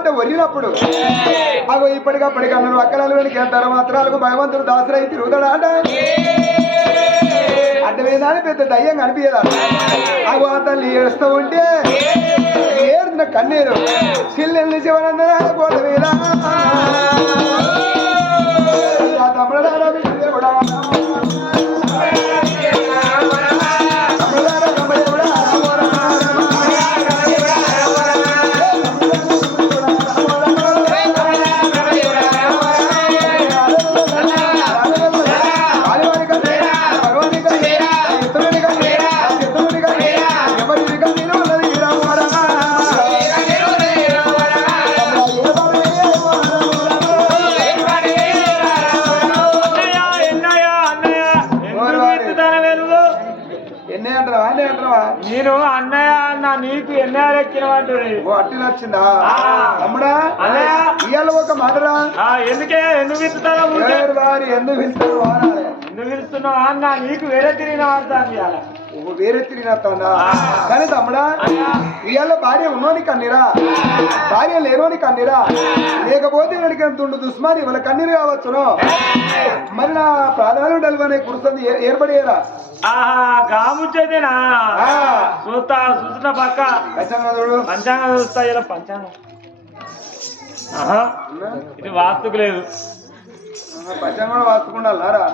పంట ఒరిగినప్పుడు అగో ఇప్పటికప్పటికి అన్నారు అక్కలకి ధర్మాత్రాలకు భగవంతుడు దాసరై తిరుగుతాడాట అడ్డమేదాని పెద్ద దయ్యం కనిపించదా అగో ఆ తల్లి ఏడుస్తూ ఉంటే ఏడుతున్న కన్నీరు చిల్లెల్ని శివనందన కోట మీద తమ్ముడు కూడా నేను అన్నయ్య అన్న నీకు ఎన్నో ఎక్కిన అట్టిన వచ్చిందా తమ్ముడా ఇవాళ ఒక మాటరా ఎందుకే ఎందుకు పిలుస్తాను వారి ఎందుకు పిలుస్తాను ఎందుకు పిలుస్తున్నావు అన్న నీకు వేరే తిరిగిన వాడతాను ఇవాళ వేరే తిరిగినట్టుందా కానీ తమ్ముడా ఇవాళ భార్య ఉన్నోని కన్నీరా భార్య లేనోని కన్నీరా లేకపోతే వెనకంటుండు దుస్మాని వాళ్ళ కన్నీరు కావచ్చును మరి నా ప్రాధాన్యం డెలివరీ కురుస్తుంది ఏర్పడేరా గాముచ్చేదేనా చూస్తా చూస్తున్నా పక్క పంచాంగం చూస్తా ఇలా పంచాంగం ఇది వాస్తుకు లేదు పంచాంగం వాస్తుకుండాలారా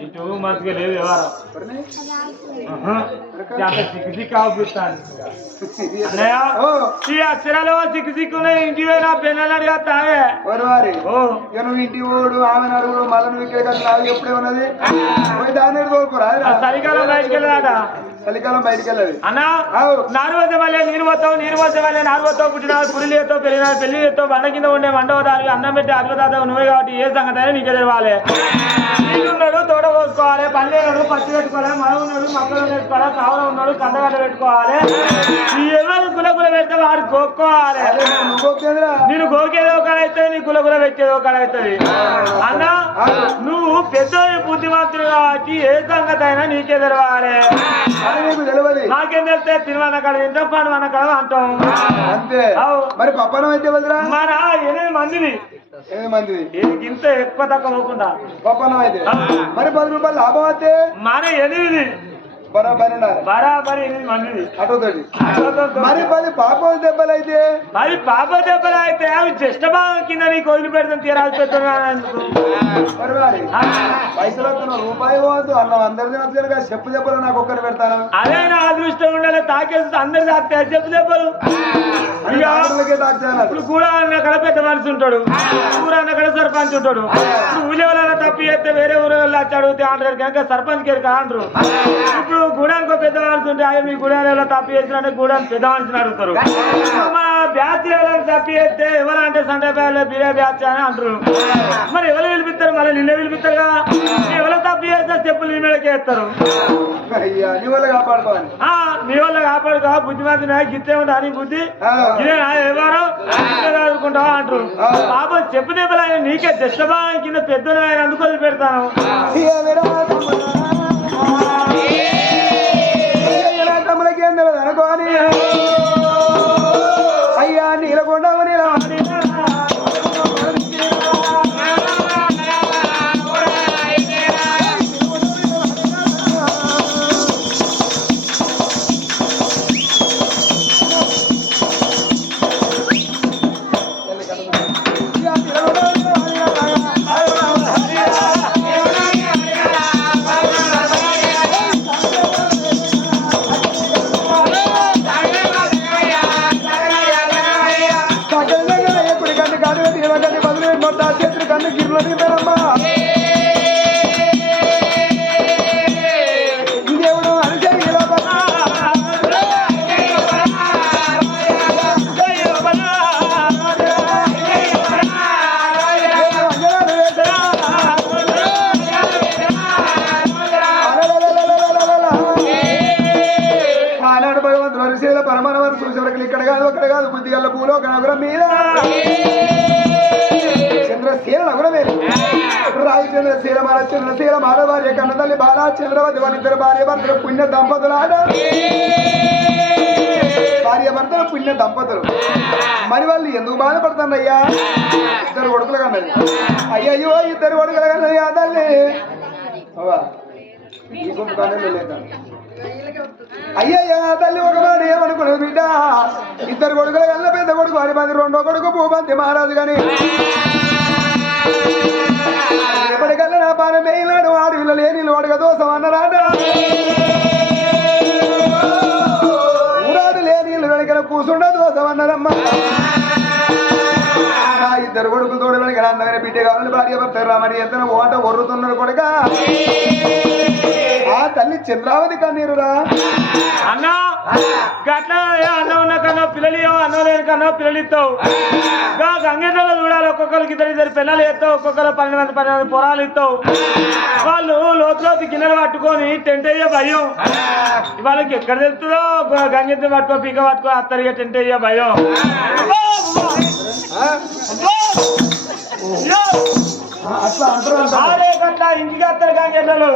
ఇటు మంచిగా లేదు వ్యవహారం సిక్కు అవుపిస్తాను అన్నయ్య ఈ అక్షరాలు సిక్కు సిక్కున్నాయి ఇంటి పోయినా పెళ్ళని అడిగా తావే నువ్వు ఇంటి ఓడు ఆమె అడుగు మళ్ళీ నువ్వు ఇక్కడ నాకు ఎప్పుడేమన్నది దాని కోరుకోరా చలికాలం బయటికి వెళ్ళాట చలికాలం బయటికి వెళ్ళదు అన్నా నారు వద్ద వల్లే నీరు పోతావు నీరు వద్ద వల్లే నారు పోతావు పుట్టిన పురులు ఎత్తావు పెళ్ళిన పెళ్లి ఎత్తావు బండ కింద ఉండే మండవ దానికి అన్నం పెట్టి అద్భుతావు నువ్వే కాబట్టి ఏ సంగతి అయినా నీకే తెలవాలి ఉన్నాడు తోట పోసుకోవాలి పల్లె ఉన్నాడు పచ్చి పెట్టుకోవాలి మనం ఉన్నాడు మక్కలు పెట్టుకోవాలి కావడం ఉన్నాడు కందగడ్డ పెట్టుకోవాలి ఎవరు గులగుల పెడితే వాడు గోక్కోవాలి నేను గోకేదో కాడైతే నీ గులగుల పెట్టేదో కాడవుతుంది అన్న నువ్వు పెద్ద బుద్ధిమంతుడు కాబట్టి ఏ సంగతి అయినా నీకే తెలవాలి నాకేం తెలిస్తే తినవన్న కాడ తింటాం పండువన్న కాడ అంటాం అంతే మరి పప్పనం అయితే మన 8 మందిని ఇంత ఎక్కువ తక్కువ పోకుండా పప్పనం అయితే మరి 10 రూపాయలు లాభం అయితే మన 8 బరాబరి 8 మందిది అటోతోటి మరి 10 పాప దెబ్బలు అయితే మరి పాప దెబ్బలు అయితే అవి జస్ట్ భాగం కింద నీకు వదిలి పెడతాను తీరాల్సి పెడుతున్నాను పైసలు రూపాయి పోవద్దు అన్నం అందరి తినగా చెప్పు దెబ్బలు నాకు ఒక్కరు పెడతాను అదే నా అదృష్టం ఉండాలి తాకేసి అందరు తాకుతాయి చెప్పు దెబ్బలు ఇప్పుడు కూడా అన్న కడ పెద్ద మనిషి ఉంటాడు ఊరు అన్న కడ సర్పంచ్ ఉంటాడు ఇప్పుడు ఊళ్ళో వాళ్ళ తప్పి చేస్తే వేరే ఊరు వాళ్ళు వచ్చి అడిగితే అంటారు కనుక సర్పంచ్ గారికి అంటారు ఇప్పుడు గూడానికి పెద్ద మనిషి ఉంటే అయ్యే మీ గూడాలు తప్పి చేసినట్టే గూడానికి పెద్ద మనిషిని అడుగుతారు మన బ్యాచ్ తప్పి చేస్తే ఎవరంటే సండే బ్యాచ్ బిరే బ్యాచ్ అని అంటారు మరి ఎవరు పిలిపిస్తారు మళ్ళీ నిన్నే పిలిపిస్తారు కదా ఎవరో తప్పి చేస్తే చెప్పులు నీ మీదకి వేస్తారు నీ వల్ల కాపాడుకో బుద్ధిమంతున్నా గిట్టే ఉంటా నీ బుద్ధి ఎవరో చదువుకుంటావా అంటారు బాబు చెప్పు దెబ్బలు ఆయన నీకే దశభా కింద పెద్దలు ఆయన అందుకు వదిలి పెడతాను అనుకోని అయ్యా నీలకొండవు నీలవాణి ఇక్కడ కాదు అక్కడ కాదు బుద్ధిగల్ల పూలో నగరం మీద చంద్రశీల నగరమే రాయి చంద్రశీల మన చంద్రశీల మాధవార్య కన్నతల్లి బాలా చంద్రవతి వాళ్ళిద్దరు భార్య భర్తలు పుణ్య దంపతులాడ భార్య భర్తలు పుణ్య దంపతులు మరి వాళ్ళు ఎందుకు బాధపడతారు అయ్యా ఇద్దరు కొడుకులు కన్నది అయ్యయ్యో ఇద్దరు కొడుకులు కన్నది ఆ తల్లి ఈ గుంపు కన్నది లేదా అయ్యయ్యా తల్లి ఒక మాట ఏమనుకున్నది బిడ్డ ఇద్దరు కొడుకుల కన్నా పెద్ద కొడుకు హరిపతి రెండో కొడుకు భూపతి మహారాజు గాని ఎప్పటికల్లా నా పానం వేయలాడు ఆడవిల్ల లేని వాడుగా దోసం అన్నరాట ఊరాడు లేని వెనకన కూసుండ దోసం అన్నారమ్మా ఇద్దరు కొడుకు తోడు వెనక అందమైన బిడ్డ కావాలని భార్య భర్త రామని ఎంత ఓట ఒర్రుతున్నారు కొడుక ఆ తల్లి చంద్రావతి కన్నీరురా అన్నా గట్లా అన్నం ఉన్న కన్నా పిల్లలు అన్నం లేని కన్నా పిల్లలు ఇస్తావు గంగేటలో చూడాలి ఒక్కొక్కరికి ఇద్దరు పిల్లలు ఇస్తావు ఒక్కొక్కరు 12 పొరాలు ఇస్తావు వాళ్ళు లోతులోకి గిన్నెలు పట్టుకొని టెంట్ అయ్యే భయం వాళ్ళకి ఎక్కడ తెలుస్తుందో గంగెత్తి పట్టుకో పీక పట్టుకో అత్తరిగా టెంట్ అయ్యే భయం గట్లా ఇంటికి అత్తరు గంగెట్టలు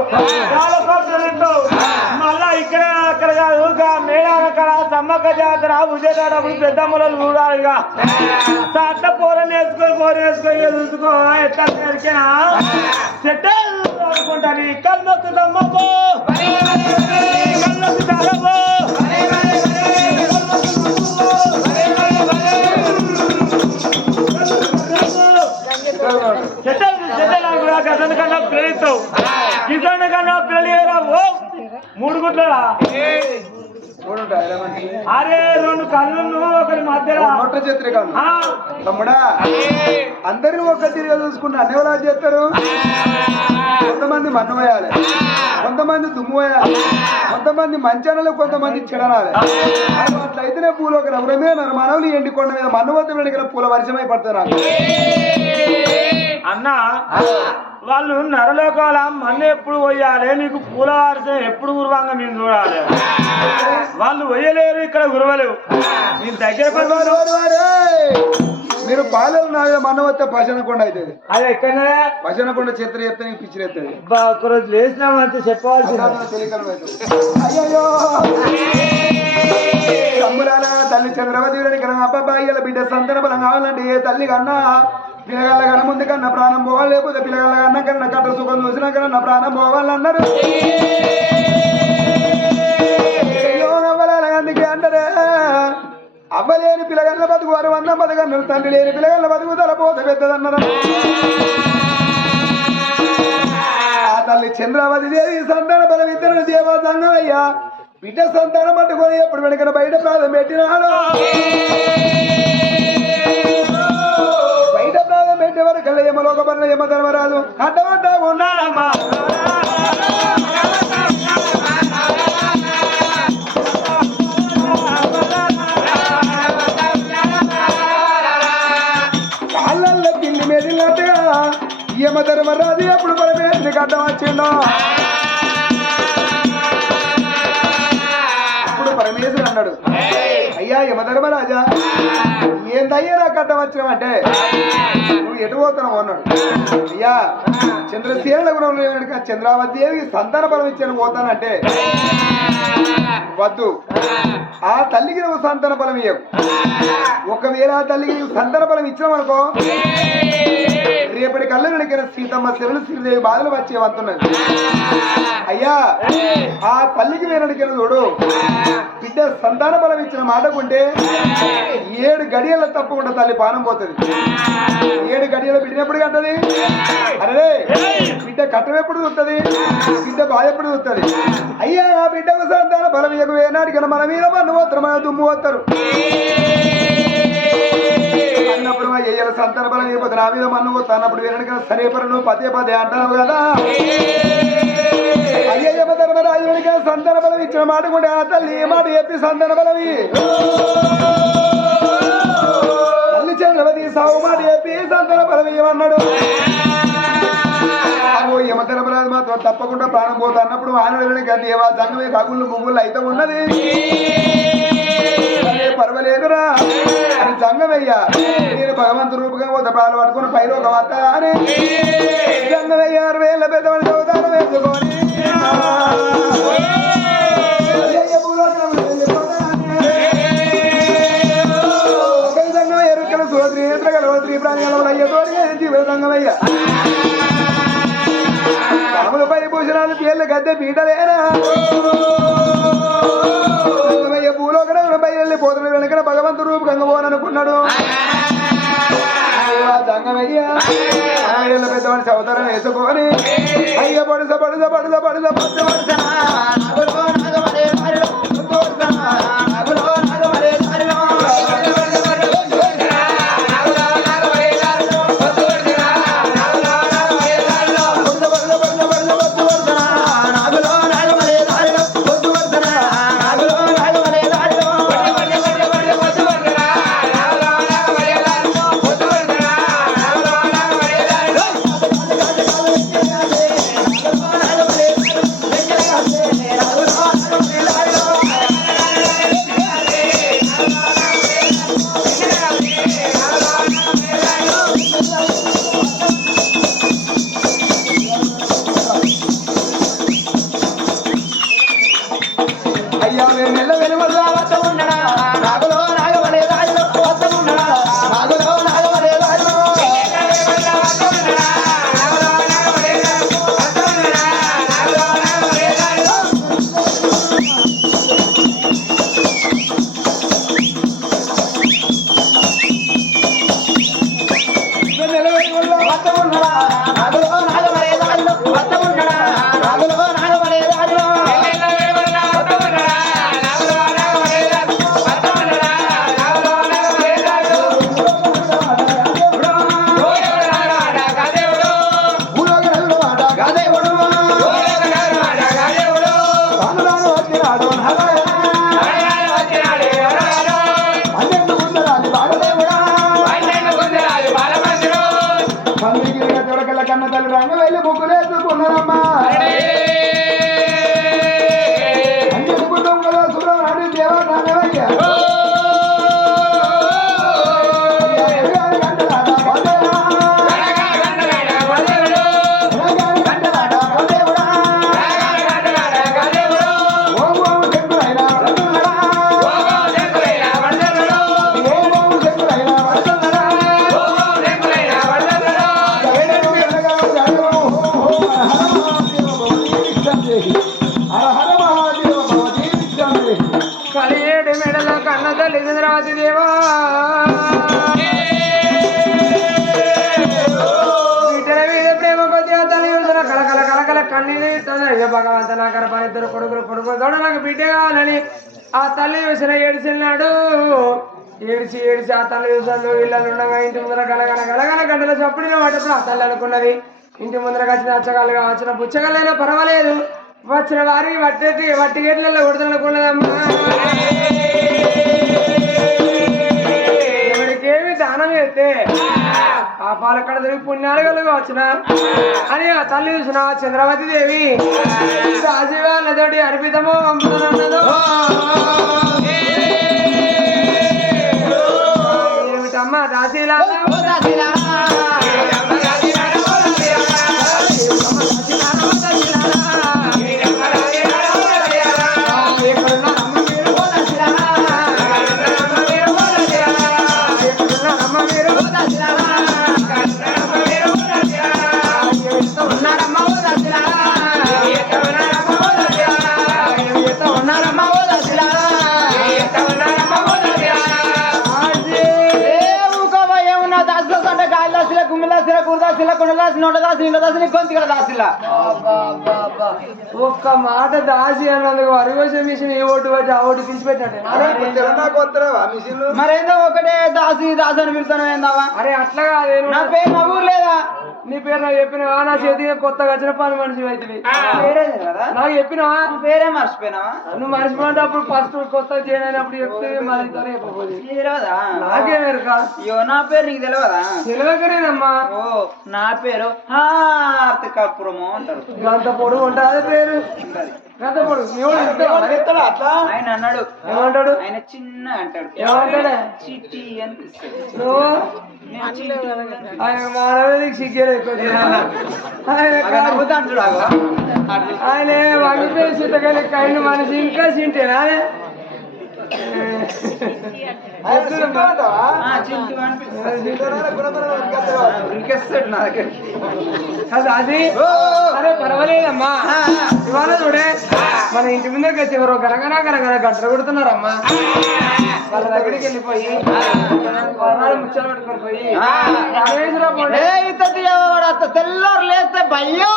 మళ్ళా ఇక్కడ అక్కడ కాదు మేడాక్కడ సమ్మక్క జాతర ఉజేటప్పుడు పెద్ద మొలలు చూడాలి ఇక అట్ట పోరని వేసుకొని చూసుకో ఎట్లా ఎరికేనా సెట్ అనుకుంటాను కళ్ళు నొక్కుతామ్మో కళ్ళు నొక్కుతారమ్మో గజన కన్నా ప్రేరిస్తావు గిజన కన్నా ప్రేరా ఓ 3 గుట్లరా అరే 2 కళ్ళు ఒకరి మధ్యలో నోట్ల చేతులు కాదు తమ్ముడా అందరినీ ఒక్క తిరిగి చూసుకుంటే అన్ని ఎవరు చేస్తారు కొంతమంది మన్ను వేయాలి కొంతమంది దుమ్ము వేయాలి కొంతమంది మంచానలు కొంతమంది చిడనాలి అట్లయితేనే పూలు ఒక రవరమే మనవులు ఎండికొండ మీద మన్ను వద్ద వెనక పూల వర్షమై పడతారు అన్నా వాళ్ళు నరలోకాల మన్ను ఎప్పుడు పోయాలి నీకు పూల వారసం ఎప్పుడు గురువాంగా మేము చూడాలి వాళ్ళు పోయలేరు ఇక్కడ గురవలేవు నేను దగ్గర మీరు పాలలు నా మన్ను వస్తే పశనకొండ అవుతుంది అది ఎక్కడనే పశనకొండ చిత్ర ఎత్తే నీకు పిచ్చి ఎత్తుంది ఒకరోజు లేచినామంటే చెప్పాల్సి అయ్యో తమ్మురాల తల్లి చంద్రవతి అబ్బాయిల బిడ్డ సంతన బలం కావాలంటే ఏ తల్లి కన్నా పిల్లగాళ్ళ కన్నా ముందు కన్నా ప్రాణం పోవాలి లేకపోతే పిల్లగాళ్ళ కన్నా కన్నా కట్ట సుఖం చూసినా కన్నా ప్రాణం పోవాలన్నారు అందుకే అంటారే అవ్వలేని పిల్లగాళ్ళ బతుకు వారు 100 బతుకన్నారు తండ్రి లేని పిల్లగాళ్ళ బతుకు తల పోత పెద్దదన్నారు ఆ తల్లి చంద్రావతి దేవి సంతాన బలం ఇద్దరు దేవా సంగమయ్యా బిడ్డ సంతానం పట్టుకొని ఎప్పుడు వెనకన బయట ప్రాణం పెట్టినాడు బయట ప్రాణం పెట్టే వరకు యమలోక పర్ణ యమ ధర్మరాజు అడ్డమంటా ఉన్నాడమ్మా కాళ్ళల్లో కింది మెదిలినట్టుగా యమ ధర్మరాజు ఎప్పుడు పరమేశ్వరికి అడ్డం వచ్చిండో పరమేశ్వరు అన్నాడు అయ్యా యమధర్మరాజా ఏందయ్యా నాకు అడ్డం వచ్చినావంటే నువ్వు ఎటు పోతున్నావు అన్నాడు అయ్యా చంద్రశేఖర గుణంలో చంద్రావతి దేవి సంతాన బలం ఇచ్చాను పోతానంటే వద్దు ఆ తల్లికి నువ్వు సంతాన బలం ఇవ్వవు ఒకవేళ ఆ తల్లికి నువ్వు సంతాన బలం ఇచ్చినావు అనుకో రేపటి కళ్ళ వెనకైన సీతమ్మ శివులు శ్రీదేవి బాధలు వచ్చేవంతున్నది అయ్యా ఆ తల్లికి వేరడికిన చూడు బిడ్డ సంతాన బలం ఇచ్చిన మాటకుంటే 7 గడియల తప్పకుండా తల్లి పానం పోతుంది 7 గడియల బిడ్డ ఎప్పుడు కట్టది అరే బిడ్డ కట్టం ఎప్పుడు చూస్తుంది బిడ్డ బాధ ఎప్పుడు చూస్తుంది అయ్యా ఆ బిడ్డకు సంతాన బలం ఇక వేనాడికన్నా మన మీద మన్ను పోతారు మన దుమ్ము పోతారు అన్నప్పుడు అయ్యాల సంతాన బలం అయిపోతే నా మీద మన్ను పోతా అన్నప్పుడు వేరడికన్నా సరే పరు పదే అంటావు కదా అయ్యయ్య ధర్మరాజునికి సంతాన బలం ఇచ్చిన మాట కూడా ఆ తల్లి ఏ మాట చెప్పి సంతాన బలవి తల్లి చంద్రవతి సాగు మాట చెప్పి సంతాన బలం ఇవ్వమన్నాడు యమ ధర్మరాజు మాత్రం తప్పకుండా ప్రాణం పోతా అన్నప్పుడు ఆనడని దేవా సంగమే కాకుళ్ళు ముగ్గుళ్ళు అయితే ఉన్నది పర్వాలేదురా అని సంగమయ్యా నేను భగవంతు రూపంగా పోతా ప్రాణం పట్టుకుని పైలో ఒక వత్త అని సంగమయ్య 6 వేల పెద్దవాళ్ళు చదువుతాను వేసుకొని రాజు పేర్లు గద్దె పీటలేనా భూలోకడ బయలు పోతున్న వెనకన భగవంతుడు రూపు గంగపోననుకున్నాడు జంగమయ్య పెద్దవాడి సవతరం వేసుకొని అయ్య పడుస పడుస పడుస పడుస పడుస కన్న తల్లి రంగ వెళ్ళి ముగ్గులేసుకున్నారమ్మా కుటుంబంలో సురవాడి దేవయ్య భగవంత నాకర పనిద్దరు కొడుకులు నాకు బిడ్డ కావాలని ఆ తల్లి చూసిన ఏడిచిన్నాడు. ఏడిచి ఆ తల్లి చూసాను ఇళ్ళలు ఉండగా ఇంటి ముందర గలగల గంటల చప్పుడిన వాటప్పుడు ఆ తల్లి అనుకున్నది ఇంటి ముందరకు వచ్చిన అచ్చగాలుగా వచ్చిన పుచ్చగాలైనా పర్వాలేదు వచ్చిన వారి వట్టి గేట్లలో కొడుతున్నదమ్మా. ఎవరికేమి దానం చేస్తే ఆ పాలక్కడ తిరిగి పుణ్యాలు కలుగు వచ్చిన అని ఆ తల్లి చూసిన చంద్రవతి దేవి రాజీవాళ్ళతోటి అర్పితమో పంపుతున్నదో ఏమిటమ్మా దాసీలా ఒక్క మాట దాసి అన్నందుకు అరివేసే మిషన్ ఏ ఓటు పట్టి ఆ ఓటు తీసి పెట్టినట్టే మరేందో ఒకటే దాసి దాసి అని పిలుతాను ఏందావా? అరే అట్లా కాదే నా పేరు నా ఊరు లేదా నీ పేరు నాకు చెప్పినవా? నా చేతి కొత్తగా వచ్చిన పని మనిషి అయితే నాకు చెప్పినవా? పేరే మర్చిపోయినావా? నువ్వు మర్చిపోయినప్పుడు అప్పుడు ఫస్ట్ కొత్తగా చేయనప్పుడు చెప్తే మరి నాకేమేరు అయ్యో నా పేరు నీకు తెలియదా? తెలియకనేదమ్మా. ఓ నా పేరు కర్పూరము అంటారు. గంత పొడుగు ఉంటుంది పేరు గంత పొడుగు అట్లా ఆయన అన్నాడు. ఏమంటాడు? ఆయన చిన్న అంటాడు. ఏమంటాడు? చిట్టి అనిపిస్తాడు. నువ్వు ఆయన మానవుడికి సిగ్గేది ఆయన వంగిపోయి చింతకాయలు కైండు మనిషి ఇంకా చింటేనా ఆయన చింతమంటావా? చింటూ అనిపిస్తుంది చింతనాల గుణపరమ వెనకత్తరా? ఇంకేస్తాడు నా దగ్గరికి అది అది అరే పర్వాలేదమ్మా ఇవాళ చూడే మన ఇంటి ముందుకు వచ్చి ఎవరో గరగన గరగన గంటలు కొడుతున్నారమ్మా వాళ్ళ దగ్గరికి వెళ్ళిపోయి వాళ్ళ ముచ్చలు పెట్టుకొని పోయి రామేశ్వరం పోండి. తెల్లారు లేస్తే భయం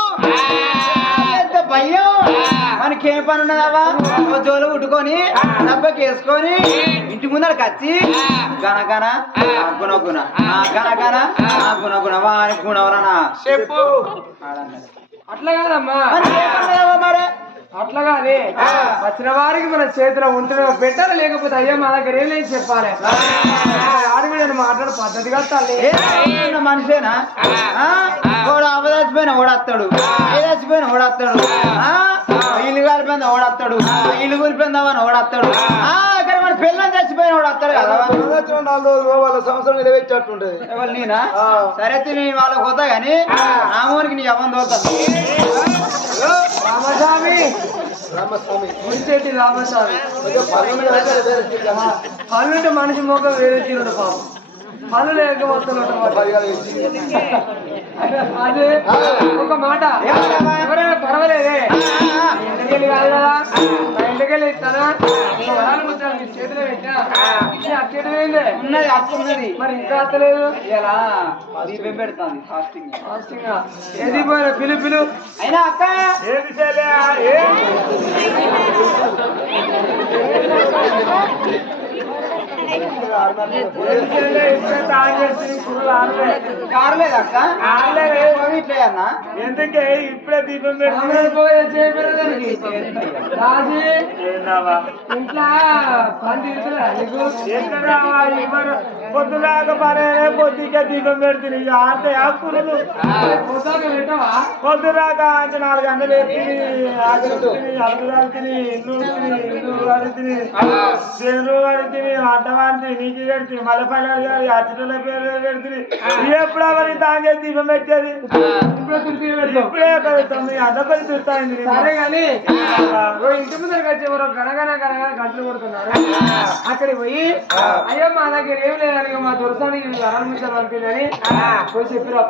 లేస్తే భయం మనకేం పని ఉన్నదావా జోలు ఉట్టుకొని డబ్బకి వేసుకొని ఇంటి ముందరకి వచ్చి గనగన గుణగుణ గనగన గుణగుణ వాని గుణవలన చెప్పు అట్లా కాదమ్మా మరి అట్లా కాదే వచ్చిన వారికి మన చేతిలో ఉంటే బెటర్ లేకపోతే అయ్యా మా దగ్గర ఏం లేదు చెప్పాలి ఆడి మీద మాట్లాడే పద్ధతి కాదు తల్లి మనిషేనా ఓడు అవదచ్చిపోయిన ఓడస్తాడు ఏదచ్చిపోయిన ఓడస్తాడు ఇల్లు కాలిపోయింది ఓడస్తాడు ఇల్లు కూలిపోయిందామని ఓడస్తాడు అక్కడ మన పిల్లలు చచ్చిపోయిన ఓడస్తాడు కదా సంవత్సరం 4 రోజులు వాళ్ళ సంవత్సరం నిలబెట్టేట్టుంటది. ఎవరు నేనా సరే నేను వాళ్ళకి పోతా గాని ఆ ఊరికి నీ అవ్వని తోలుతాను రామస్వామి రామస్వామి మురిచేటి రామస్వామి కొంచెం పనుల మీద అయితే వేరే తీర్చాలి. పనుంటే మనిషి మొక్క వేరే తీరుడు పాపం పనులు లేక మొత్తం పరిగాలు వేసి. అదే ఒక మాట ఎవరైనా పర్వాలేదే ఇంటికెళ్ళి కాదు కదా నా ఇంటికెళ్ళి ఇస్తానా వరాలు ముచ్చాను మీ చేతిలో పెట్టా అచ్చేది పోయిందే ఉన్నది అప్పు ఉన్నది మరి ఇంకా అత్తలేదు ఇలా దీపం పెడుతుంది ఫాస్టింగ్ ఫాస్టింగ్ ఏది పోయిన పిలు పిలు అయినా అక్క ఏది చెల్లె కారలేదు అక్క ఇట్లే అన్న ఎందుకే ఇప్పుడే దీపం పెట్టి ఇంట్లో పని తీరుతున్నా నీకు పొద్దులాగా పనే పొద్దుకే దీపం పెడుతుంది ఆటే ఆకులు పెట్టవా పొద్దులాగా 4 గంటలు ఎత్తిని అడుగుదాలు తిని ఇల్లు అడుగుతుంది చెరువు అడుగుతుంది అడ్డం ఆడుతుంది నీకు పెడుతుంది మల్లెపల్లి గారి అచ్చల పేరు పెడుతుంది ఎప్పుడు అవన్నీ దాని దీపం పెట్టేది ఇప్పుడే 9 గంటలు చూస్తాయింది సరే కానీ ఇంటి ముందరికి వచ్చి ఎవరో గనగన గనగన గంటలు కొడుతున్నారు అక్కడికి పోయి అయ్యో మా దగ్గర ఏం లేదని మా దొరసానికి అనందించాలి పంపిందని పోయి చెప్పిరా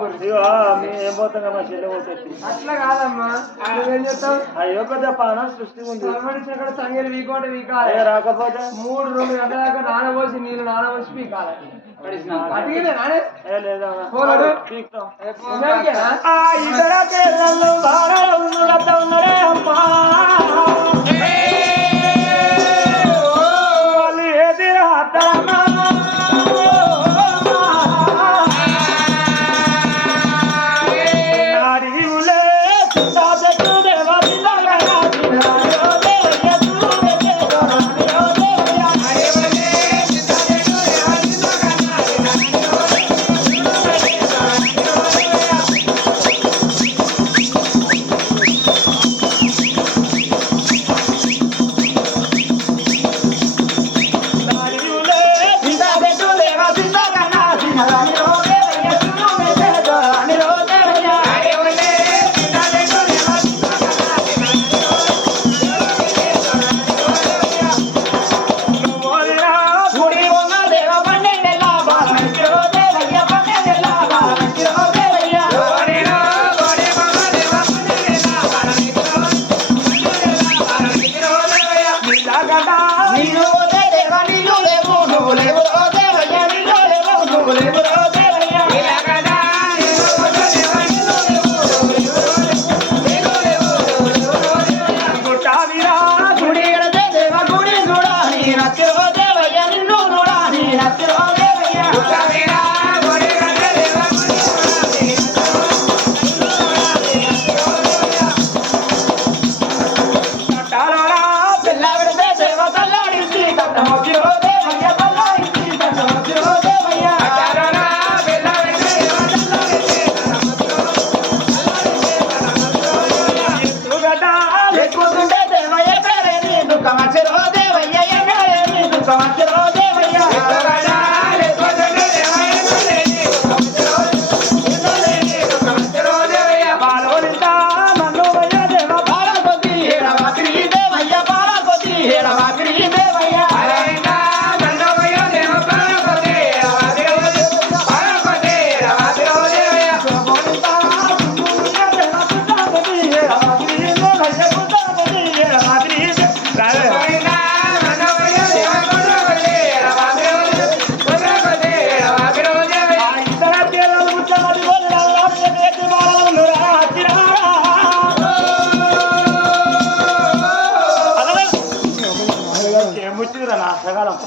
ఏం పోతాం మా చెల్లె పోతుంది అట్లా కాదమ్మా నువ్వేం చెప్తావు అయ్యో పెద్ద పాన సృష్టి ఉంది అక్కడ సంగతి వీకోటి వీకాలి రాకపోతే 3-2 గంటల దాకా నానబోసి నీళ్ళు నానబోసి పీకాలి అడిగితే నానే లేదా అమ్మా ఏది రాత్తమ్మా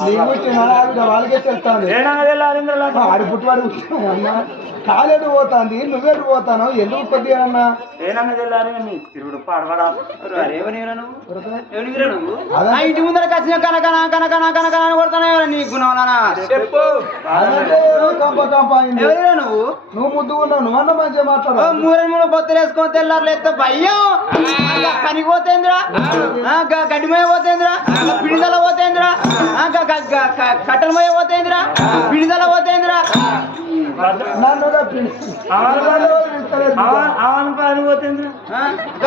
నీకు పుట్టిన ఆవిడ వాళ్ళకే చెప్తాను ఏనాడు వెళ్ళాలి ఇంద్రలో ఆడి పుట్టివాడు అన్న కాలేడు పోతాంది నువ్వేడు పోతాను ఎందుకు కొద్దిగా అన్నా ఏనాడు వెళ్ళాలి తిరుగుడు పాడవాడా ఆ ఇంటి ముందర కచ్చిన కనకన కనకన కనకన అని కొడతానే నీ గుణాలనా చెప్పు కంప కంప అయింది. ఎవరిరా నువ్వు నువ్వు ముద్దుకున్నావు నువ్వన్న మంచిగా మాట్లాడు మూడు బొత్తులు వేసుకొని తెల్లారులు ఎత్తే భయం పనికి పోతేంద్రా గడ్డిమయ పోతేంద్రా పిడిదల పోతేంద్రా కట్టెల మయ పోతేంద్రా పిడిదల పోతేంద్రా నన్ను అవను పని పోతుంది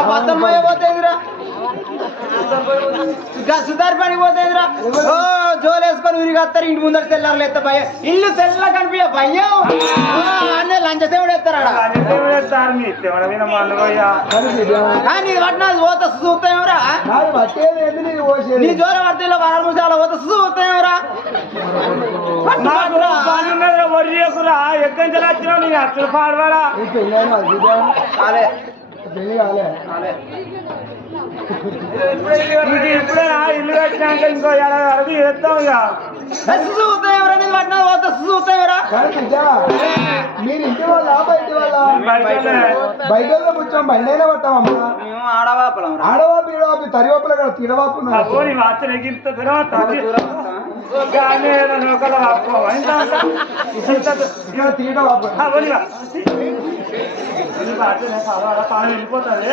బద్దల మయ పోతేంద్రా సుధారి పనికి పోతేంద్రా ఓ జోలు వేసుకొని ఊరికి వస్తారు ఇంటి ముందర తెల్లారులు ఎత్తే భయం ఇల్లు తెల్ల కనిపించే భయం అన్నీ లంచ దేవుడు ఎత్తారా నీ పట్టిన పోత చూస్తాయేమరా నీ జోర పడితే వారం ముసాల పోత చూస్తాయేమరా వర్రియకురా ఎక్కడి నుంచి వచ్చినావు నీ అసలు పాడవాడా పెళ్లి కాలే ఇప్పుడే ఇల్లు కట్టినాక ఇంకో ఏడాది చేస్తాం ఇక చూస్తాయేమరా నీ పట్టిన పోత చూస్తాయేమరా మీరు ఇంటి వాళ్ళ బయటి వాళ్ళ బయట కూర్చోం బండైనా పట్టామమ్మా మేము ఆడవాపలం ఆడవాపు ఈడవాపు తరివాపులు అక్కడ తిడవాపు పోనీ వాచన ఎగిరితే ఇక్కడ తీయడవాపు వెళ్ళిపోతుంది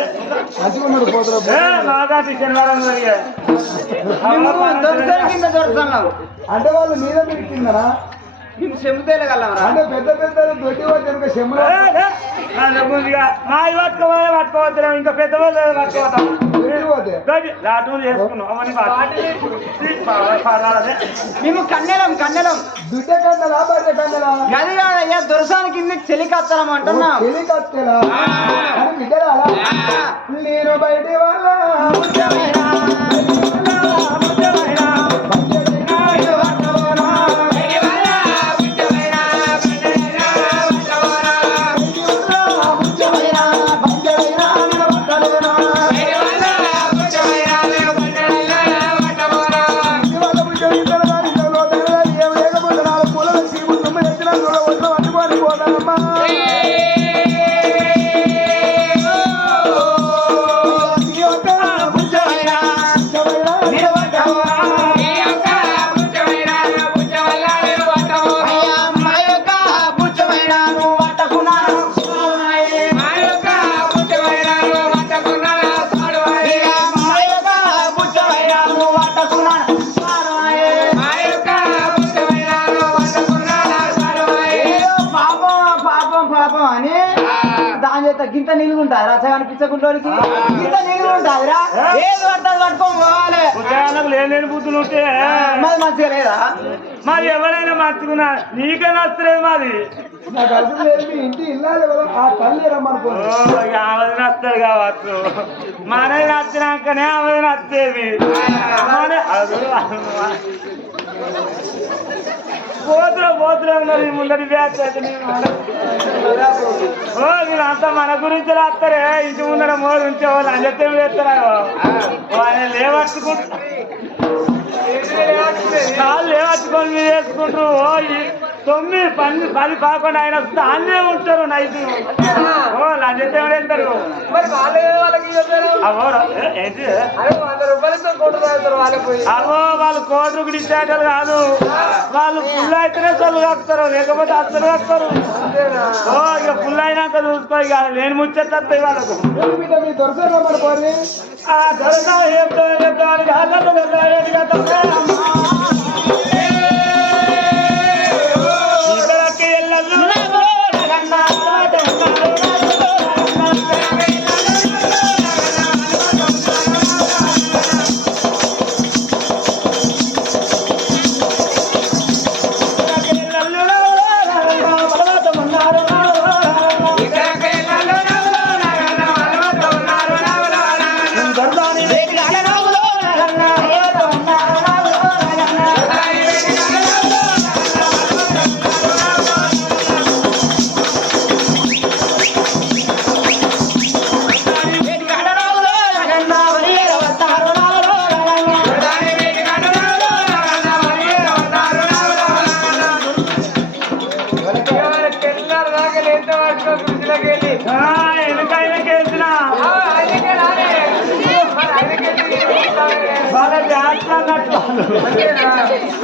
మంచిగా ఉన్నాడు పోతున్నా బాగా శనివారం కింద దొరుకుతున్నాం అంటే వాళ్ళు మీద మీరు కిందరా మేము చెబుతేగలరా అంటే పెద్ద పెద్ద దొడ్డి వాళ్ళు కనుక చెమ్ములు మా పట్టుకోవచ్చు ఇంకా పెద్ద వాళ్ళు పట్టుకోవద్దాం పోతే లాటూలు చేసుకున్నాం అవన్నీ పాడాలదే మేము కన్నెలం దుడ్డ కన్నలా బడ్డ కన్నలా అది కాదయ్యా దొరసాని కింద చెలికత్తలం అంటున్నాం చెలికత్తెలా అని బిడ్డరా నేను బయటి వాళ్ళ గింత నిలుగుంటారా రస కనిపించకుంటోనికి గింత నిలుగుంటాదిరా ఏది పడుతుంది పట్టుకొని పోవాలి లేని బుద్ధులు ఉంటే మరి మంచిగా లేదా మరి ఎవరైనా మార్చుకున్నా నీకే నచ్చలేదు మాది నాకు అసలు లేదు మీ ఇంటి ఇల్లాలి కదా ఆ తల్లి రమ్మనుకో ఆమెది నచ్చదు కావచ్చు మనది నచ్చినాకనే ఆమెది నచ్చేది పోతున్నా ఉన్నారు ఈ ముందరి బ్యాచ్ నేను అంతా మన గురించి రాస్తారే ఇంటి ముందర మోరు ఉంచే వాళ్ళు అంజత్యం వేస్తారా వాళ్ళు లేవట్టుకుంటా కాళ్ళు లేవట్టుకొని మీరు వేసుకుంటారు 9, 10, 11 ఆయన దాన్నే ఉంటారు నైట్ లంచం వేస్తారు ఏంటి అవో వాళ్ళు కోటి ఇచ్చేటలు కాదు వాళ్ళు ఫుల్ అయితేనే చల్లు కాపుతారు లేకపోతే అసలు కాపుతారు ఇక ఫుల్ అయినాక చూసుకో ఇక లేని ముచ్చెత్తాయి వాళ్ళకు మీ దొరస రమ్మనుకోరి ఆ దొరక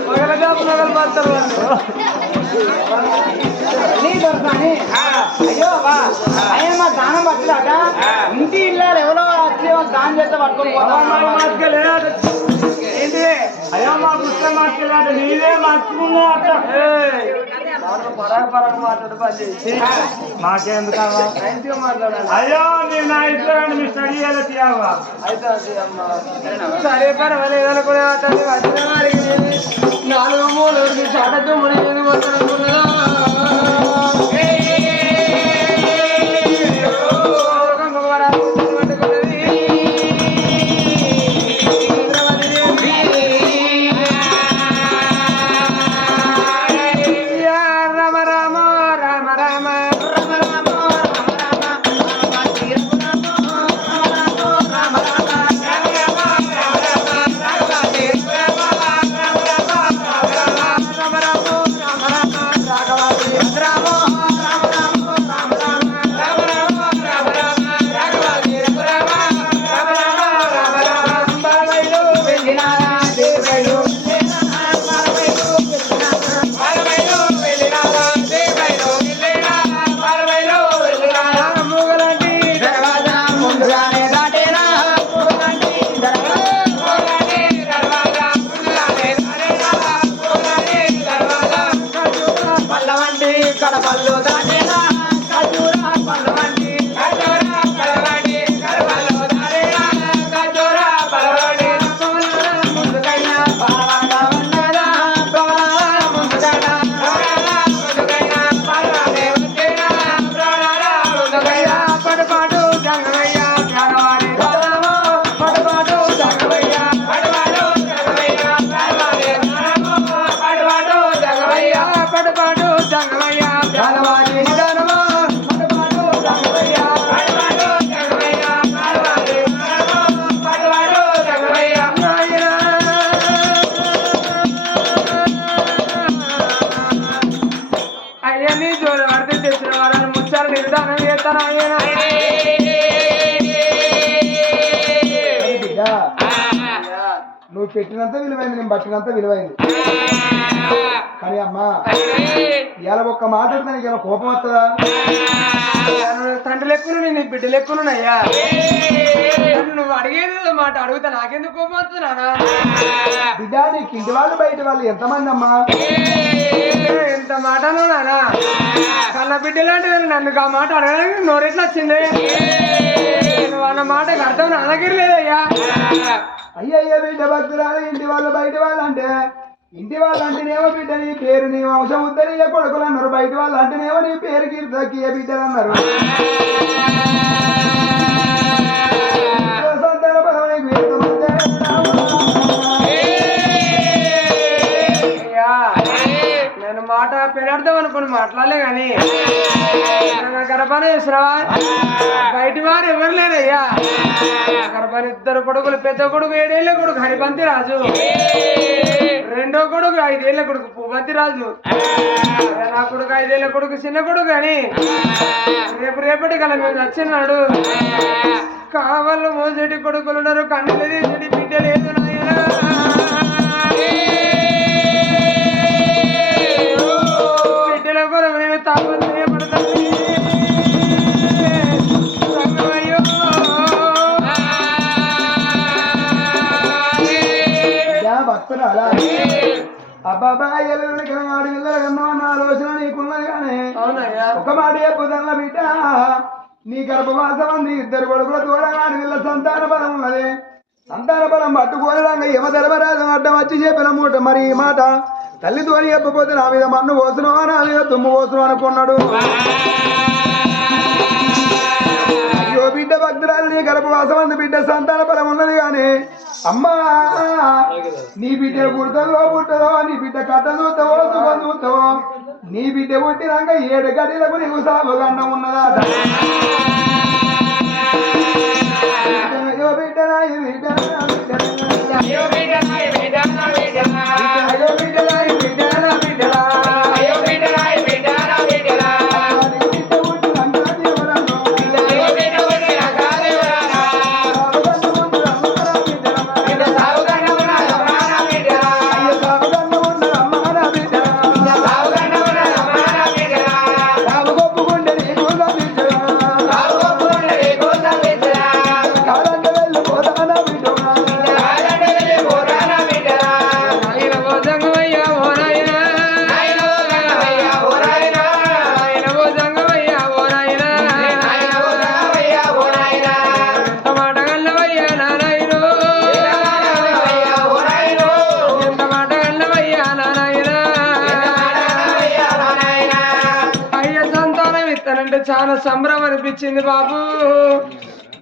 పగల జాబు నగలు పడతారు నీ దొరకని అయ్యో బా అయ్యా మా దానం పట్టదాట ఇంటి ఇల్లారు ఎవరో వచ్చి దానం చేస్తే పట్టుకొని పోతాం ఏంటి అయ్యో మా పుస్తకం మార్చుకెళ్ళాడు నీదే మార్చుకున్నా అట్లా పరాగ మాట్లాడు పని చేసి మాకేందుకు మాట్లాడాలి అయ్యో నేను నా ఇష్టం మీ స్టడీ చేయాలి తీయావా అయితే సరే పర్వాలేదు అనుకునే నాలుగు మూడు చాటతో మునిగి పోతున్నదా కడపల్లో దాటేనా ఖజూరా పల్లవంటి ఖజూరా పల్లవంటి కడపల్లో దాటేనా ఖజూరా పల్లవంటి ముందుకైనా పలవంట ఉన్నదా పవనాల ముందుకైనా ముందుకైనా పలవంటే వచ్చేనా ముందుకైనా పడపాటు జంగమయ్య జ్ఞానవారి పదము పడపాటు జంగమయ్య పడపాటు జంగమయ్య జ్ఞానవారి పడపాటు జంగమయ్య పడపాటు జంగమయ్య ధనవాది ధనమా పడపాటు జంగమయ్య పడపాటు జంగమయ్య ధనవాది ధనమా పడపాటు జంగమయ్య నాయనా అయ్యని జోరు పడితే తెచ్చిన వాళ్ళని ముచ్చారు నిర్ధానం చేస్తాను అయ్యా బిడ్డ నువ్వు పెట్టినంత విలువైంది నేను పట్టినంత విలువైంది కానీ అమ్మా ఇవాళ ఒక్క మాట్లాడితే ఇలా కోపం వస్తుందా తండ్రి లెక్కును నేను బిడ్డ లెక్కునున్నయ్యా నువ్వు అడిగేది మాట అడుగుతా నాకెందుకు కోపం వస్తుంది నానా బిడ్డ నీకు ఇంటి వాళ్ళు బయట వాళ్ళు ఎంతమంది అమ్మా ఎంత మాటను నానా కన్న బిడ్డ లాంటిది నన్ను ఆ మాట అడగడానికి నోరెట్లా వచ్చింది నువ్వు అన్న మాటకు అర్థం నాన్నగిరిలేదయ్యా అయ్యయ్య బిడ్డ భక్తురాలు ఇంటి వాళ్ళు బయట వాళ్ళు అంటే ఇంటి వాళ్ళు అంటేనేమో బిడ్డ నీ పేరు నీ వంశం ఉద్దరి కొడుకులు అన్నారు బయట వాళ్ళు అంటేనేమో నీ పేరు కీర్తకీయ బిడ్డలు అన్నారు సంతాన పదవి నేను మాట పెడదాం అనుకుని మాట్లాడలే గాని గర్భాన్ని చూసినావా బయటి వారు ఎవరు లేరయ్యా గర్భాన్ని ఇద్దరు కొడుకులు పెద్ద కొడుకు 7 ఏళ్ల కొడుకు హరిపంతి రాజు రెండో కొడుకు 5 ఏళ్ల కొడుకు పూపంతి రాజు నా కొడుకు 5 ఏళ్ల కొడుకు చిన్న కొడుకు అని రేపటి కల మేము నచ్చినాడు కావాలి మోసేటి కొడుకులు ఉన్నారు కన్నులు తీసేటి బిడ్డ లేదు నాయనా బిడ్డల కొరకు నేను తాపం చేయబడతాను భక్తురాలా అబ్బాయి వాడి వెళ్ళగన్నా నా ఆలోచన నీకున్నది కానీ అవునయ్యా ఒక మాట చెప్పుదన్న బిడ్డ నీ గర్భవాసం ఉంది ఇద్దరు కొడుకుల తోడనాడు వీళ్ళ సంతాన బలం ఉన్నది సంతాన బలం పట్టుకోలేదంగా యమ ధర్మరాజు అడ్డం వచ్చి చెప్పిన మూట మరి ఈ మాట తల్లితోని చెప్పపోతే నా మీద మన్ను పోసునవా నా మీద తుమ్ము పోసును అనుకున్నాడు అయ్యో బిడ్డ భక్తురాలు నీ గర్భవాసం ఉంది బిడ్డ సంతాన బలం ఉన్నది కానీ అమ్మా నీ బిడ్డ పుట్టదో నీ బిడ్డ కట్ట చూస్తావో సుఖం చూస్తావో నీ బిడ్డ పుట్టినాక 7 గడిలకు నీకు సాగుగండం ఉన్నదా అయ్యో బిడ్డ నాయి బిడ్డ అయ్యో బిడ్డ నాయి బిడ్డ అయ్యో బిడ్డ నాయి బిడ్డ అయ్యో బిడ్డ నాయి బిడ్డ చాలా సంబరం అనిపించింది బాబు.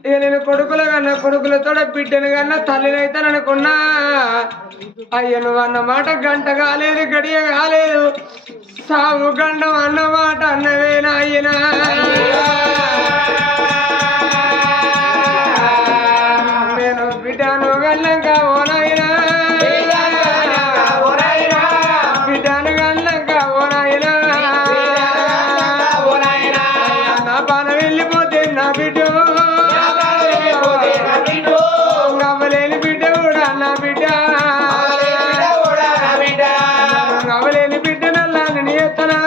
ఇక నేను కొడుకుల కన్నా కొడుకులతో బిడ్డను కన్నా తల్లినైతే అనుకున్నా. అయ్య నువ్వు అన్నమాట గంట కాలేదు, గడియ కాలేదు, సాగు గండం అన్నమాట అన్నవేనా అయ్యనా. నేను బిడ్డను గల్లంక ఓనాయినా, బిడ్డను గల్లంక ఓనాయినా. నా పాన వెళ్ళిపోతే నా బిడ్డ గవ్వలేని బిడ్డ కూడా నా బిడ్డ, గవ్వలేని బిడ్డ నల్లా నేను ఎత్తనా,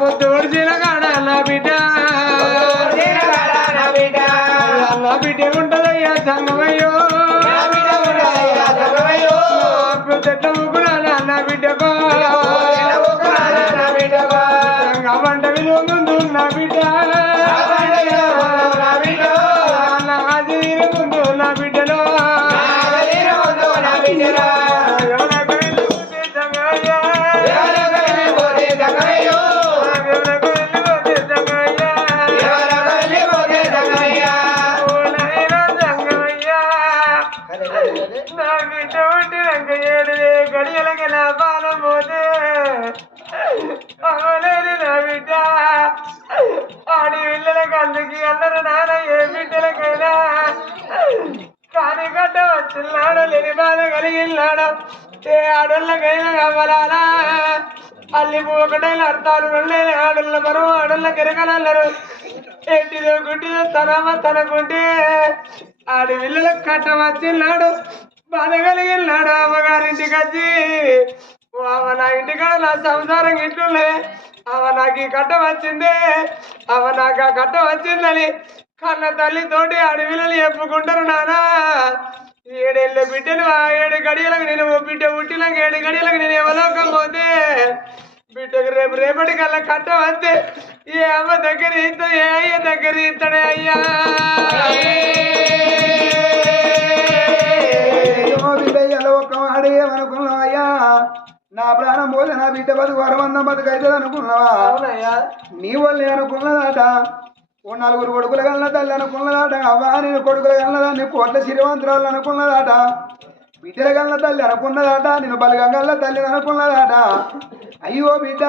పొద్దుడు చిలగాడ నా బిడ్డ, నా బిడ్డ ఉంటదయ్యా సంగమయ్యో, చెట్ల ముగ్గురా నా బిడ్డకో, వంట విలువ ముందు నా బిడ్డ, ముందు నా బిడ్డలో నా బిడ్డ ఉంటే గడియలకి నా బాలం పోతే అవలేదు నా బిడ్డ. ఆడి పిల్లలకి అందుకి అందరూ నాన్న ఏ బిడ్డలకైనా కానీ గడ్డ వచ్చిన్నాడు లేని బాధ కలిగిన్నాడు. ఏ ఆడోళ్ళకైనా కావాలా అల్లి ఒకటైన అర్థాలు రెండైన ఆడోళ్ళ మరో ఆడోళ్ళ కెరకనన్నారు. ఏంటిదో గుడ్డిదో తనకుంటే ఆడి పిల్లలకు కట్ట వచ్చిన్నాడు, బాధ కలిగిన్నాడు. అమ్మగారింటికి వచ్చి అవ నా ఇంటికాడ నా సంసారం ఇంట్లోనే అవ నాకు ఈ కట్ట వచ్చిందే, అవ నాకు ఆ కట్ట వచ్చిందని కన్న తల్లితోటి అడవిలను చెప్పుకుంటారు. నానా 7 ఏళ్ళ బిడ్డను ఆ 7 గడియలకు నేను బిడ్డ పుట్టినాక 7 గడియలకు నేను ఎవలోకం పోతే బిడ్డకు రేపటికల్లా కట్ట వస్తే ఏ అమ్మ దగ్గర ఇస్తాడు, ఏ అయ్య దగ్గర ఇస్తాడే అయ్యా. ఒక్కవాడే ఏమనుకున్నావు అయ్యా, నా ప్రాణం పోతే నా బిడ్డ బతుకు వరమందం బతుకు అవుతుంది అనుకున్నావా? నీ వల్లే అనుకున్నదాట. ఓ 4 కొడుకుల కన్న తల్లి అనుకున్నదాట. అవ్వా నేను కొడుకుల కన్నదాన్ని కోట్ల శ్రీమంతురాలు అనుకున్నదాట. బిడ్డల కన్న తల్లి అనుకున్నదాట. నేను బలగల్ల తల్లిని అనుకున్నదాట. అయ్యో బిడ్డ,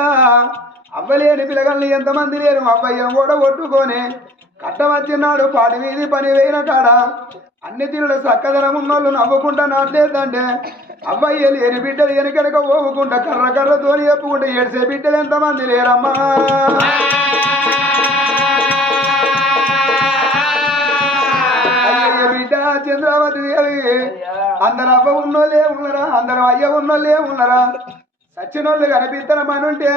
అవ్వలేని పిల్లగల్ని ఎంతమంది లేరు. అవ్వయ్య కూడా కొట్టుకొని కట్ట వచ్చినాడు పాటి వీధి పని వేయిన కాడ అన్ని తీరుల చక్కదనం ఉన్నోళ్ళు నవ్వుకుంటా నాట్లేదంటే అవ్వయ్య లేని బిడ్డలు వెనకనక ఓవుకుంటా కర్రతోని చెప్పుకుంటా ఏడ్చే బిడ్డలు ఎంతమంది లేరమ్మా. అయ్యయ్య బిడ్డ చంద్రావతి దేవి, అందరు అవ్వ ఉన్నోళ్ళే ఉన్నారా, అందరు అయ్య ఉన్నోళ్ళే ఉన్నారా. సచ్చినోళ్ళు కనిపిస్తారు మనుంటే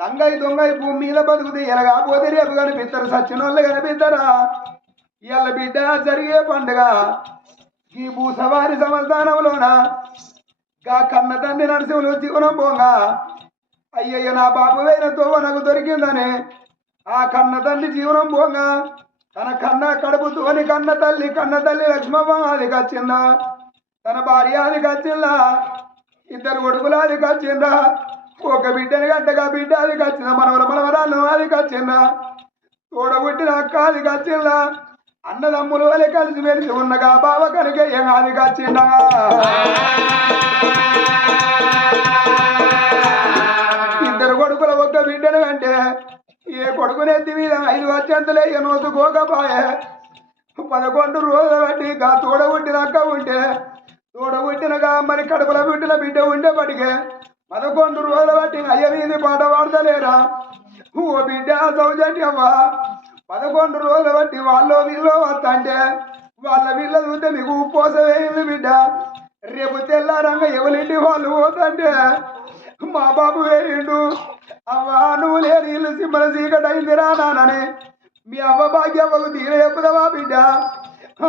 లంగాయి దొంగయి భూమి మీద బతుకుతే ఎలాగాపోతే రేపు కనిపిస్తారు. సచ్చినోళ్ళు కనిపిస్తారా? ఇవాళ బిడ్డ జరిగే పండుగ ఈ భూసవారి సంస్థానంలోన గా కన్న తండ్రి నరసింహులు జీవనం పోగా అయ్యయ్య నా బాబు వేయిన తోవ నాకు దొరికిందని ఆ కన్న తండ్రి జీవనం పోగా తన కన్న కడుపుతోని కన్న తల్లి లక్ష్మమ్మ అది కచ్చిందా, తన భార్య అది కచ్చిందా, 2 కొడుకులు అది కచ్చిందా, ఒక బిడ్డని గంటగా బిడ్డ అది కచ్చిందా, మనవరాలు అది కచ్చిందా, తోడబుట్టిన అక్క అది కచ్చిందా, అన్నదమ్ములు వాళ్ళే కలిసి మెలిసి ఉన్నగా బావ కనుక ఏం అది కచ్చిందా. ఇద్దరు కొడుకుల ఒక్క బిడ్డను అంటే ఏ కొడుకునెత్తి మీద 5 వచ్చంతలే నోసుకోకపోయే 11 రోజులు బట్టి గా తోడబుట్టిన అక్క ఉంటే తోడబుట్టినగా మరి కడుపుల పుట్టిన బిడ్డ ఉండే పడికే 11 రోజులు బట్టి అయ్య వీధి పాట పాడతలేరా. ఓ బిడ్డ సౌజన్యవ్వ 11 రోజులు బట్టి వాళ్ళు వీళ్ళు వస్తంటే వాళ్ళ వీళ్ళ చూస్తే మీకు ఉప్పోస వేయింది బిడ్డ. రేపు తెల్లారంగా ఎవరింటి వాళ్ళు పోతంటే మా బాబు వేరిండు, అవ్వా నువ్వు లేని ఇల్లు సింబల చీకటి అయిందిరా నానని మీ అవ్వ భాగ్యవ్వకు తీర చెప్పుదవా బిడ్డ.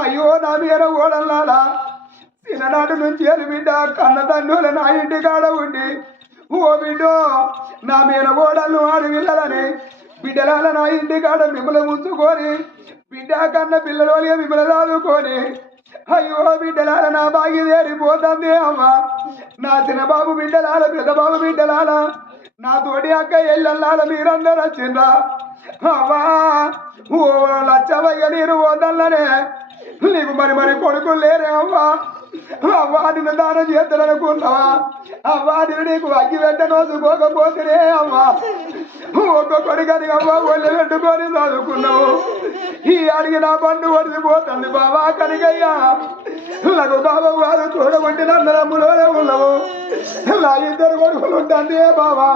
అయ్యో నా మీద ఓడల్లాలా చిన్ననాటి నుంచి వెళ్ళి బిడ్డ కన్న తండ్రులు నా ఇంటి కాడ ఉండి ఓ బిడ్డో నా మీద ఓడళ్ళు ఆడు పిల్లలని బిడ్డలాల నా ఇంటి కాడ మిమ్మల్ని ఉంచుకొని బిడ్డ కన్న పిల్లలు మిమ్మల్ని చదువుకొని అయ్యో బిడ్డలాల నా బాగి తేరిపోతుంది అమ్మ. నా చిన్న బాబు బిడ్డలాల పెద్ద బాబు బిడ్డలాల నా తోటి అక్క ఎల్లల్లాల మీరందరూ వచ్చిండ్రా అవ్వా ఓ లచ్చవయ్య నేను ఓదల్లనే నీకు మరి కొడుకులు లేరే అవ్వా అవ్వా నిన్ను దానం చేస్తాననుకున్నావా అవ్వా నేను నీకు అగ్గి వెంట నోసుకోకపోతేనే అవ్వా ఒక్క కొడుకని అవ్వ ఒళ్ళు పెట్టుకొని చదువుకున్నావు ఈ అడిగి నా పండు వడిసిపోతుంది బాబా కనికయ్యా నాకు బాబా కాదు చూడబట్టి నన్ను నమ్ములోనే ఉన్నావు నా ఇద్దరు కొడుకులు ఉంటుంది బాబా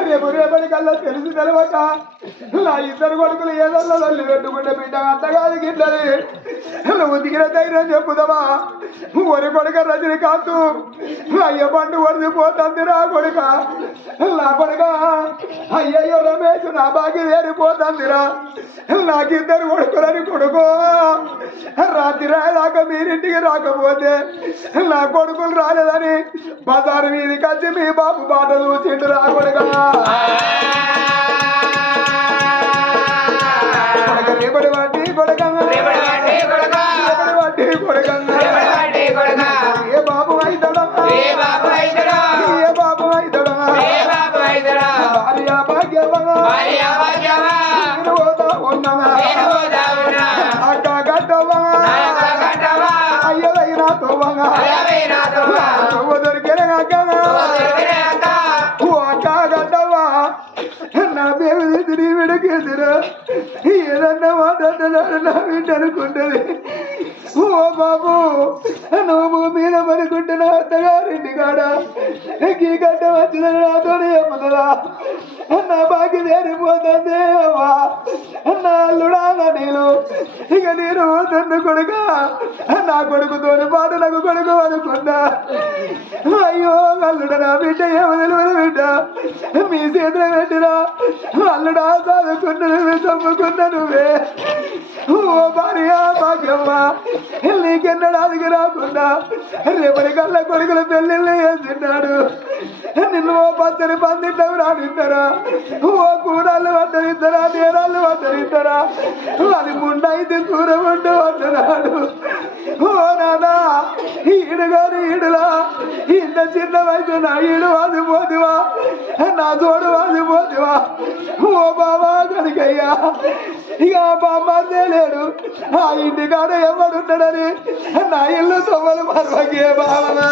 రేపటి కల్లా తెలిసి తెలవక నా ఇద్దరు కొడుకులు ఏదన్నా తల్లి పెట్టుకుంటే బిడ్డ అంతగాది గిట్లని నువ్వు దిగిన ధైర్యం చెప్పుదావా ఒరి కొడుక రజనీకాంత్ అయ్య పండు వడిసిపోతుంది నా కొడుక నా కొడుక అయ్యయ్యో రమేష్ నా బాగి వేరిపోతుందిరా నాకిద్దరు కొడుకులని కొడుకో రాత్రి రాయదాకా మీరింటికి రాకపోతే నా కొడుకులు రాలేదని బజారు మీదకి వచ్చి మీ బాబు బాట చూసిండు రా కొడుక రేపటి వాటి కొడుకంగా ఏ బాబు అయితడమ్మా ఏ బాబు అయితడమ్మా భార్య భాగ్యమా ఉన్నమా అక్క గడ్డవా అయ్యదైనా తోవగా తవ్వ దొరికిన అక్కగా ఓ అక్క గడ్డవా నా బేబీ తిరిగి విడకేదిరా ఏదన్నా మాట్లాడుతున్నాడు నా బిడ్డ అనుకుంటుంది ఓ బాబు నువ్వు మీద పడుకుంటున్న అత్తగారింటి కాడ ఈ గడ్డ వచ్చిన నాతోనే ఏమన్నదా నా బాకి చేరిపోతుంది అవ్వా నా అల్లుడాగా నేను ఇక నేను తన్ను కొడుక నా కొడుకుతోని పాటు నాకు కొడుకు అనుకున్నా అయ్యో అల్లుడ నా బిడ్డ ఏమో తెలియదు బిడ్డ మీ చేతిలో పెట్టినా అల్లుడా చదువుకున్నా చంపుకున్నా నువ్వే ఓ భార్య భాగ్యమ్మ నీకెన్నడానికి రాకుండా రేపటి కల్లా కొడుకుల పెళ్ళిళ్ళు వేసిన్నాడు నిన్ను ఓ పచ్చని పందిట్లకు రానిస్తారా ఓ కూడాళ్ళు వద్దరిస్తారా నేరాళ్ళు వద్దరిస్తారా అది ముండైతే దూరం ఉంటూ అంటున్నాడు ఓ నానా ఈడు గారు ఈడులా ఇంత చిన్న వయసు నా ఈడు వాసిపోతివా నా చోడు వాసిపోతివా ఓ బాబా కనుకయ్యా ఇక బామ్మందే లేడు ఆ ఇంటి కాడ ఎవడున్నాడని నా ఇల్లు తొవ్వలు మరవకే బాబా